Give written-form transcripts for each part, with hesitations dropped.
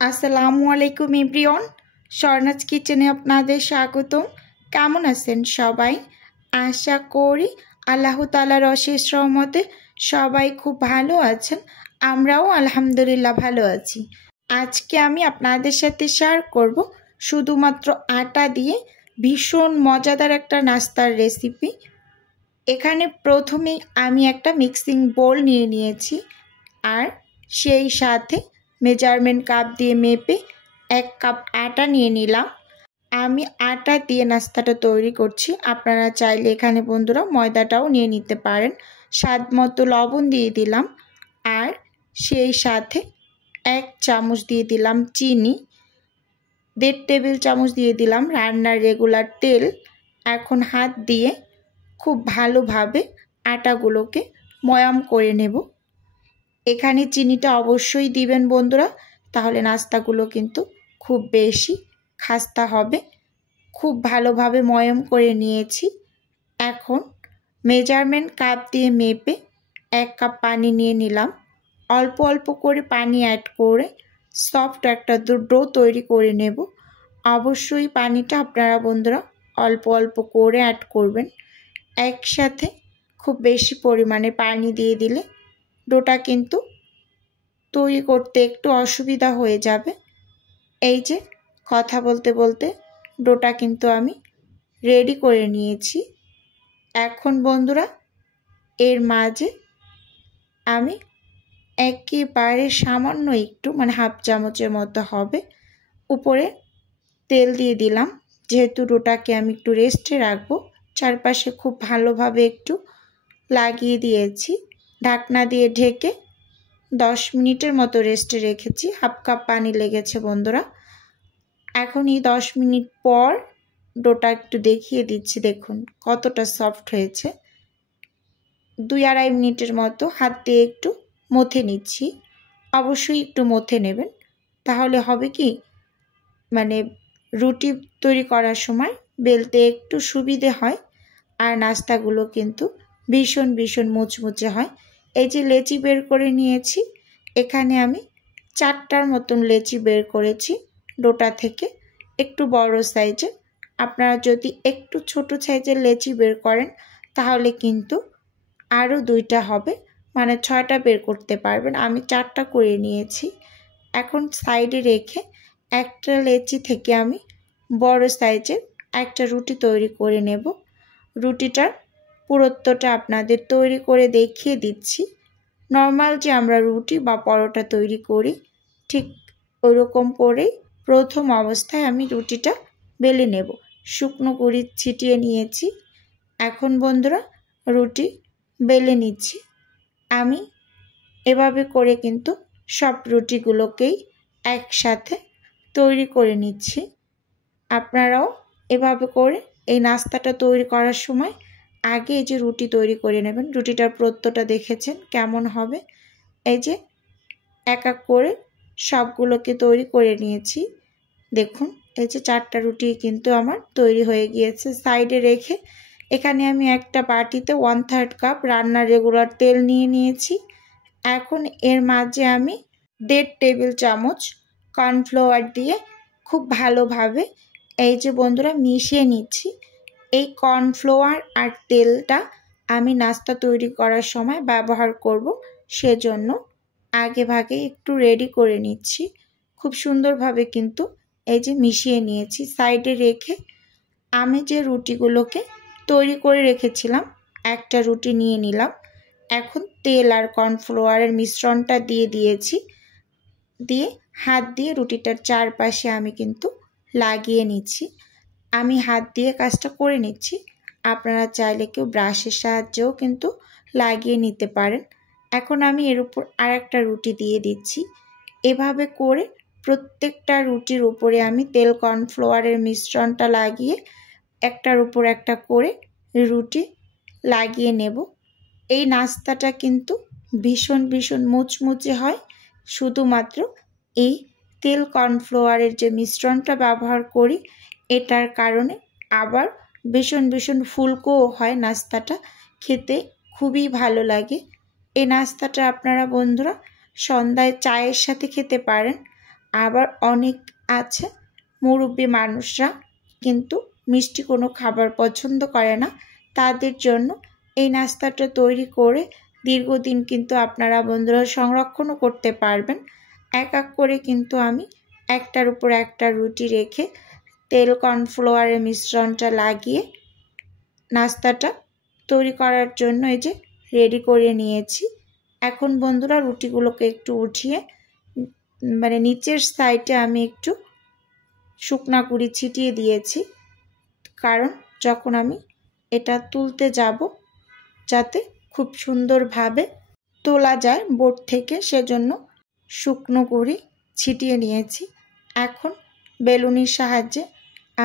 আসসালামু আলাইকুম এভরিওয়ান, স্বর্ণাজ কিচেনে আপনাদের স্বাগতম। কেমন আছেন সবাই? আশা করি আল্লাহ তাআলার অশেষ রহমতে সবাই খুব ভালো আছেন। আমরাও আলহামদুলিল্লাহ ভালো আছি। আজকে আমি আপনাদের সাথে শেয়ার করব শুধুমাত্র আটা দিয়ে ভীষণ মজাদার একটা নাস্তার রেসিপি। এখানে প্রথমেই আমি একটা মিক্সিং বোল নিয়ে নিয়েছি, আর সেই সাথে মেজারমেন্ট কাপ দিয়ে মেপে 1 কাপ আটা নিয়ে নিলাম। আমি আটা দিয়ে নাস্তাটা তৈরি করছি। আপনারা চাইলে এখানে বন্ধুরা ময়দাটাও নিয়ে নিতে পারেন। স্বাদ মতো লবণ দিয়ে দিলাম, আর সেই সাথে 1 চামচ দিয়ে দিলাম চিনি, 1.5 টেবিল চামচ দিয়ে দিলাম রান্নার রেগুলার তেল। এখন হাত দিয়ে খুব ভালোভাবে আটাগুলোকে ময়াম করে নেব। এখানে চিনিটা অবশ্যই দিবেন বন্ধুরা, তাহলে নাস্তাগুলো কিন্তু খুব বেশি খাস্তা হবে। খুব ভালোভাবে ময়াম করে নিয়েছি। এখন মেজারমেন্ট কাপ দিয়ে মেপে 1 কাপ পানি নিয়ে নিলাম। অল্প অল্প করে পানি অ্যাড করে সফট একটা ডো তৈরি করে নেব। অবশ্যই পানিটা আপনারা বন্ধুরা অল্প অল্প করে অ্যাড করবেন। একসাথে খুব বেশি পরিমাণে পানি দিয়ে দিলে ডোটা কিন্তু তৈরি করতে একটু অসুবিধা হয়ে যাবে। এই যে কথা বলতে বলতে ডোটা কিন্তু আমি রেডি করে নিয়েছি। এখন বন্ধুরা এর মাঝে আমি একেবারে সামান্য একটু হাফ চামচের মতো হবে উপরে তেল দিয়ে দিলাম। যেহেতু ডোটাকে আমি একটু রেস্টে রাখবো, চারপাশে খুব ভালোভাবে একটু লাগিয়ে দিয়েছি। ঢাকনা দিয়ে ঢেকে 10 মিনিটের মতো রেস্টে রেখেছি। হাফ কাপ পানি লেগেছে বন্ধুরা। এখন এই 10 মিনিট পর ডোটা একটু দেখিয়ে দিচ্ছি, দেখুন কতটা সফট হয়েছে। 2-2.5 মিনিটের মতো হাত দিয়ে একটু মথে নিচ্ছি। অবশ্যই একটু মথে নেবেন, তাহলে হবে কি রুটি তৈরি করার সময় বেলতে একটু সুবিধে হয়, আর নাস্তাগুলো কিন্তু ভীষণ ভীষণ মুচমুচে হয়। এই যে লেচি বের করে নিয়েছি, এখানে আমি 4টার মতন লেচি বের করেছি ডোটা থেকে, একটু বড় সাইজের। আপনারা যদি একটু ছোট সাইজের লেচি বের করেন তাহলে কিন্তু আরও 2টা হবে, 6টা বের করতে পারবেন। আমি 4টা করে নিয়েছি। এখন সাইডে রেখে একটা লেচি থেকে আমি বড় সাইজের একটা রুটি তৈরি করে নেব। রুটিটার পুরুত্বটা আপনাদের তৈরি করে দেখিয়ে দিচ্ছি। নর্মাল যে আমরা রুটি বা পরোটা তৈরি করি ঠিক ওরকম করেই প্রথম অবস্থায় আমি রুটিটা বেলে নেব। শুকনো গুঁড়ি ছিটিয়ে নিয়েছি। এখন বন্ধুরা রুটি বেলে নিচ্ছি। আমি এভাবে করে কিন্তু সব রুটিগুলোকেই একসাথে তৈরি করে নিচ্ছি। আপনারাও এভাবে করে এই নাস্তাটা তৈরি করার সময় আগে এই যে রুটি তৈরি করে নেবেন। রুটিটার প্রত্যটা দেখেছেন কেমন হবে। এই যে এক এক করে সবগুলোকে তৈরি করে নিয়েছি। দেখুন এই যে 4টা রুটি কিন্তু আমার তৈরি হয়ে গিয়েছে। সাইডে রেখে এখানে আমি একটা বাটিতে 1/3 কাপ রান্নার রেগুলার তেল নিয়ে নিয়েছি। এখন এর মাঝে আমি 1.5 টেবিল চামচ কর্নফ্লাওয়ার দিয়ে খুব ভালোভাবে এই যে বন্ধুরা মিশিয়ে নিচ্ছি। এই কর্নফ্লাওয়ার আর তেলটা আমি নাস্তা তৈরি করার সময় ব্যবহার করব, সেজন্য আগে ভাগে একটু রেডি করে নিচ্ছি। খুব সুন্দরভাবে কিন্তু এই যে মিশিয়ে নিয়েছি। সাইডে রেখে আমি যে রুটিগুলোকে তৈরি করে রেখেছিলাম একটা রুটি নিয়ে নিলাম। এখন তেল আর কর্নফ্লাওয়ারের মিশ্রণটা দিয়ে দিয়েছি। দিয়ে হাত দিয়ে রুটিটার চারপাশে আমি কিন্তু লাগিয়ে নিচ্ছি। আমি হাত দিয়ে কাজটা করে নিচ্ছি। আপনারা চাইলে কেউ ব্রাশের সাহায্যেও কিন্তু লাগিয়ে নিতে পারেন। এখন আমি এর উপর আর একটা রুটি দিয়ে দিচ্ছি। এভাবে করে প্রত্যেকটা রুটির উপরে আমি তেল কর্নফ্লাওয়ারের মিশ্রণটা লাগিয়ে একটার উপর একটা করে রুটি লাগিয়ে নেব। এই নাস্তাটা কিন্তু ভীষণ ভীষণ মুচমুচে হয়, শুধুমাত্র এই তেল কর্নফ্লাওয়ারের যে মিশ্রণটা ব্যবহার করি এটার কারণে। আবার ভীষণ ভীষণ ফুলকোও হয় নাস্তাটা, খেতে খুবই ভালো লাগে। এই নাস্তাটা আপনারা বন্ধুরা সন্ধ্যায় চায়ের সাথে খেতে পারেন, আবার অনেক আছে মুরব্বী মানুষরা কিন্তু মিষ্টি কোনো খাবার পছন্দ করে না, তাদের জন্য এই নাস্তাটা তৈরি করে দীর্ঘদিন কিন্তু আপনারা বন্ধুরা সংরক্ষণও করতে পারবেন। এক এক করে কিন্তু আমি একটার উপর একটা রুটি রেখে তেল কর্নফ্লাওয়ারের মিশ্রণটা লাগিয়ে নাস্তাটা তৈরি করার জন্য এই যে রেডি করে নিয়েছি। এখন বন্ধুরা রুটিগুলোকে একটু উঠিয়ে মানে নিচের সাইডে আমি একটু শুকনা গুঁড়ি ছিটিয়ে দিয়েছি, কারণ যখন আমি এটা তুলতে যাব যাতে খুব সুন্দরভাবে তোলা যায় বোর্ড থেকে, সেজন্য শুকনো গুঁড়ি ছিটিয়ে নিয়েছি। এখন বেলুনির সাহায্যে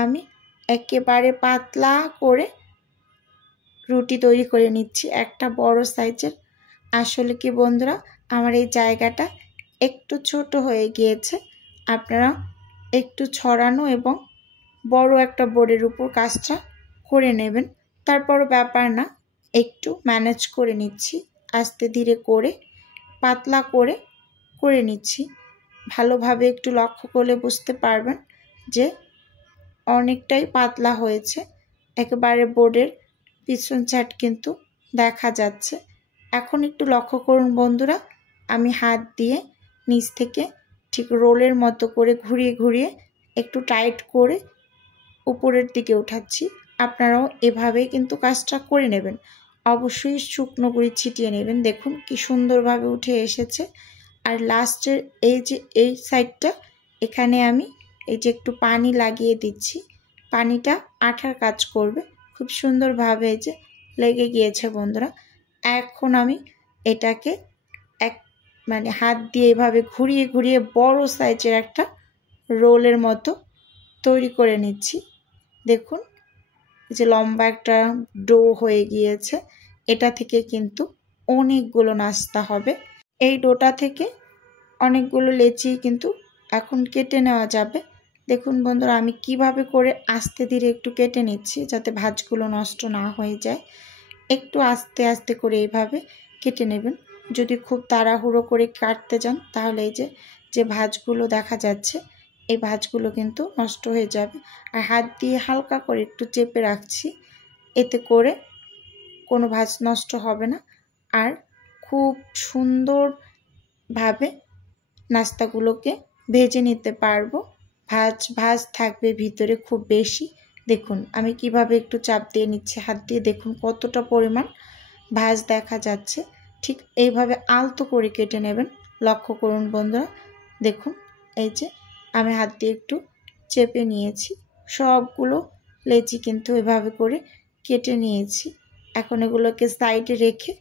আমি একেবারে পাতলা করে রুটি তৈরি করে নিচ্ছি, একটা বড় সাইজের। আসলে কি বন্ধুরা, আমার এই জায়গাটা একটু ছোট হয়ে গিয়েছে, আপনারা একটু ছড়ানো এবং বড় একটা বোর্ডের উপর কাজটা করে নেবেন। তারপরও ব্যাপার না, একটু ম্যানেজ করে নিচ্ছি, আস্তে ধীরে করে পাতলা করে করে নিচ্ছি। ভালোভাবে একটু লক্ষ্য করলে বুঝতে পারবেন যে অনেকটাই পাতলা হয়েছে, একেবারে বোর্ডের পিছন সাইড কিন্তু দেখা যাচ্ছে। এখন একটু লক্ষ্য করুন বন্ধুরা, আমি হাত দিয়ে নিচ থেকে ঠিক রোলের মতো করে ঘুরিয়ে ঘুরিয়ে একটু টাইট করে উপরের দিকে উঠাচ্ছি। আপনারাও এভাবেই কিন্তু কাজটা করে নেবেন। অবশ্যই শুকনো গুঁড়ি ছিটিয়ে নেবেন। দেখুন কি সুন্দরভাবে উঠে এসেছে। আর লাস্টের এই যে এই সাইডটা, এখানে আমি এই যে একটু পানি লাগিয়ে দিচ্ছি, পানিটা আঠার কাজ করবে। খুব সুন্দরভাবে এই যে লেগে গিয়েছে বন্ধুরা। এখন আমি এটাকে মানে হাত দিয়ে এভাবে ঘুরিয়ে ঘুরিয়ে বড় সাইজের একটা রোলের মতো তৈরি করে নিচ্ছি। দেখুন এই যে লম্বা একটা ডো হয়ে গিয়েছে, এটা থেকে কিন্তু অনেকগুলো নাস্তা হবে। এই ডোটা থেকে অনেকগুলো লেচি কিন্তু এখন কেটে নেওয়া যাবে। দেখুন বন্ধুরা, আমি কিভাবে করে আস্তে ধীরে একটু কেটে নিচ্ছি যাতে ভাঁজগুলো নষ্ট না হয়ে যায়। একটু আস্তে আস্তে করে এইভাবে কেটে নেবেন। যদি খুব তাড়াহুড়ো করে কাটতে যান তাহলে এই যে ভাঁজগুলো দেখা যাচ্ছে, এই ভাঁজগুলো কিন্তু নষ্ট হয়ে যাবে। আর হাত দিয়ে হালকা করে একটু চেপে রাখছি, এতে করে কোনো ভাঁজ নষ্ট হবে না। আর খুব সুন্দরভাবে নাস্তাগুলোকে ভেজে নিতে পারবো। ভাঁজ থাকবে ভিতরে খুব বেশি। দেখুন আমি কিভাবে একটু চাপ দিয়ে নিচ্ছি হাত দিয়ে, দেখুন কতটা পরিমাণ ভাঁজ দেখা যাচ্ছে। ঠিক এইভাবে আলতো করে কেটে নেবেন। লক্ষ্য করুন বন্ধুরা, দেখুন এই যে আমি হাত দিয়ে একটু চেপে নিয়েছি, সবগুলো লেচি কিন্তু এভাবে করে কেটে নিয়েছি। এখন এগুলোকে সাইডে রেখে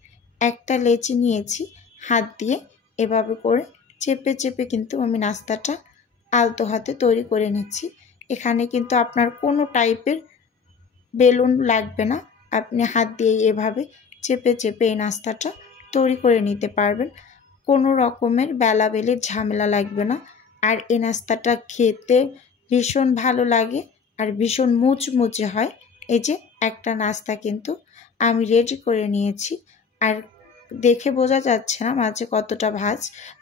একটা লেচি নিয়েছি, হাত দিয়ে এভাবে করে চেপে চেপে কিন্তু আমি নাস্তাটা আলতো হাতে তৈরি করে নিচ্ছি। এখানে কিন্তু আপনার কোনো টাইপের বেলুন লাগবে না, আপনি হাত দিয়ে এভাবে চেপে চেপে এই নাস্তাটা তৈরি করে নিতে পারবেন। কোনো রকমের বেলাবেলির ঝামেলা লাগবে না। আর এই নাস্তাটা খেতে ভীষণ ভালো লাগে আর ভীষণ মুচমুচে হয়। এই যে একটা নাস্তা কিন্তু আমি রেডি করে নিয়েছি, আর দেখে বোঝা যাচ্ছে না মাঝে কতটা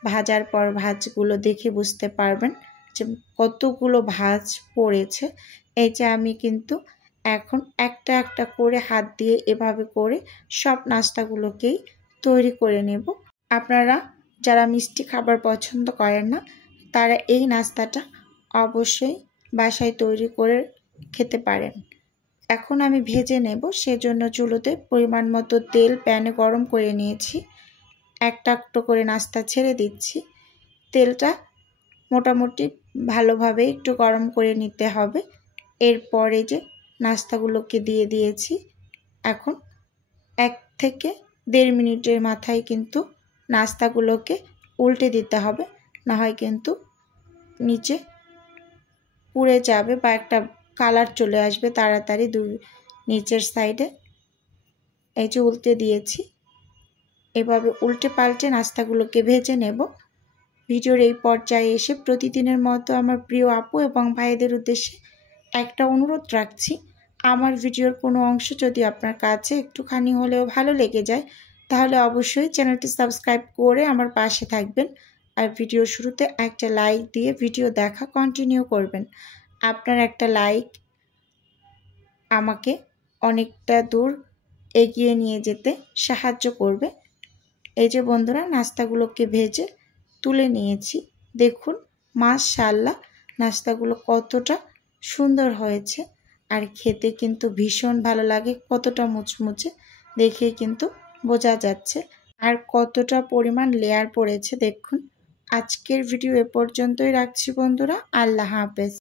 ভাজার পর ভাঁজগুলো দেখে বুঝতে পারবেন যে কতগুলো ভাঁজ পড়েছে। এই যে আমি কিন্তু এখন একটা একটা করে হাত দিয়ে এভাবে করে সব নাস্তাগুলোকেই তৈরি করে নেব। আপনারা যারা মিষ্টি খাবার পছন্দ করেন না তারা এই নাস্তাটা অবশ্যই বাসায় তৈরি করে খেতে পারেন। এখন আমি ভেজে নেব, সেজন্য চুলোতে পরিমাণ মতো তেল প্যানে গরম করে নিয়েছি। একটা একটা করে নাস্তা ছেড়ে দিচ্ছি। তেলটা মোটামুটি ভালোভাবে একটু গরম করে নিতে হবে। এরপরে যে নাস্তাগুলোকে দিয়ে দিয়েছি। এখন 1 থেকে 1.5 মিনিটের মাথায় কিন্তু নাস্তাগুলোকে উল্টে দিতে হবে, না হয় কিন্তু নিচে পুড়ে যাবে বা একটা কালার চলে আসবে তাড়াতাড়ি নিচের সাইডে। এই যে উল্টে দিয়েছি, এভাবে উল্টে পাল্টে নাস্তাগুলোকে ভেজে নেব। ভিডিওর এই পর্যায়ে এসে প্রতিদিনের মতো আমার প্রিয় আপু এবং ভাইদের উদ্দেশ্যে একটা অনুরোধ রাখছি, আমার ভিডিওর কোনো অংশ যদি আপনার কাছে একটুখানি হলেও ভালো লেগে যায় তাহলে অবশ্যই চ্যানেলটি সাবস্ক্রাইব করে আমার পাশে থাকবেন। আর ভিডিও শুরুতে একটা লাইক দিয়ে ভিডিও দেখা কন্টিনিউ করবেন। আপনার একটা লাইক আমাকে অনেকটা দূর এগিয়ে নিয়ে যেতে সাহায্য করবে। এই যে বন্ধুরা, নাস্তাগুলোকে ভেজে তুলে নিয়েছি। দেখুন মাশাআল্লাহ নাস্তাগুলো কতটা সুন্দর হয়েছে, আর খেতে কিন্তু ভীষণ ভালো লাগে, কতটা মুচমুচে দেখে কিন্তু বোঝা যাচ্ছে, আর কতটা পরিমাণ লেয়ার পড়েছে দেখুন। আজকের ভিডিও এ পর্যন্তই রাখছি বন্ধুরা, আল্লাহ হাফেজ।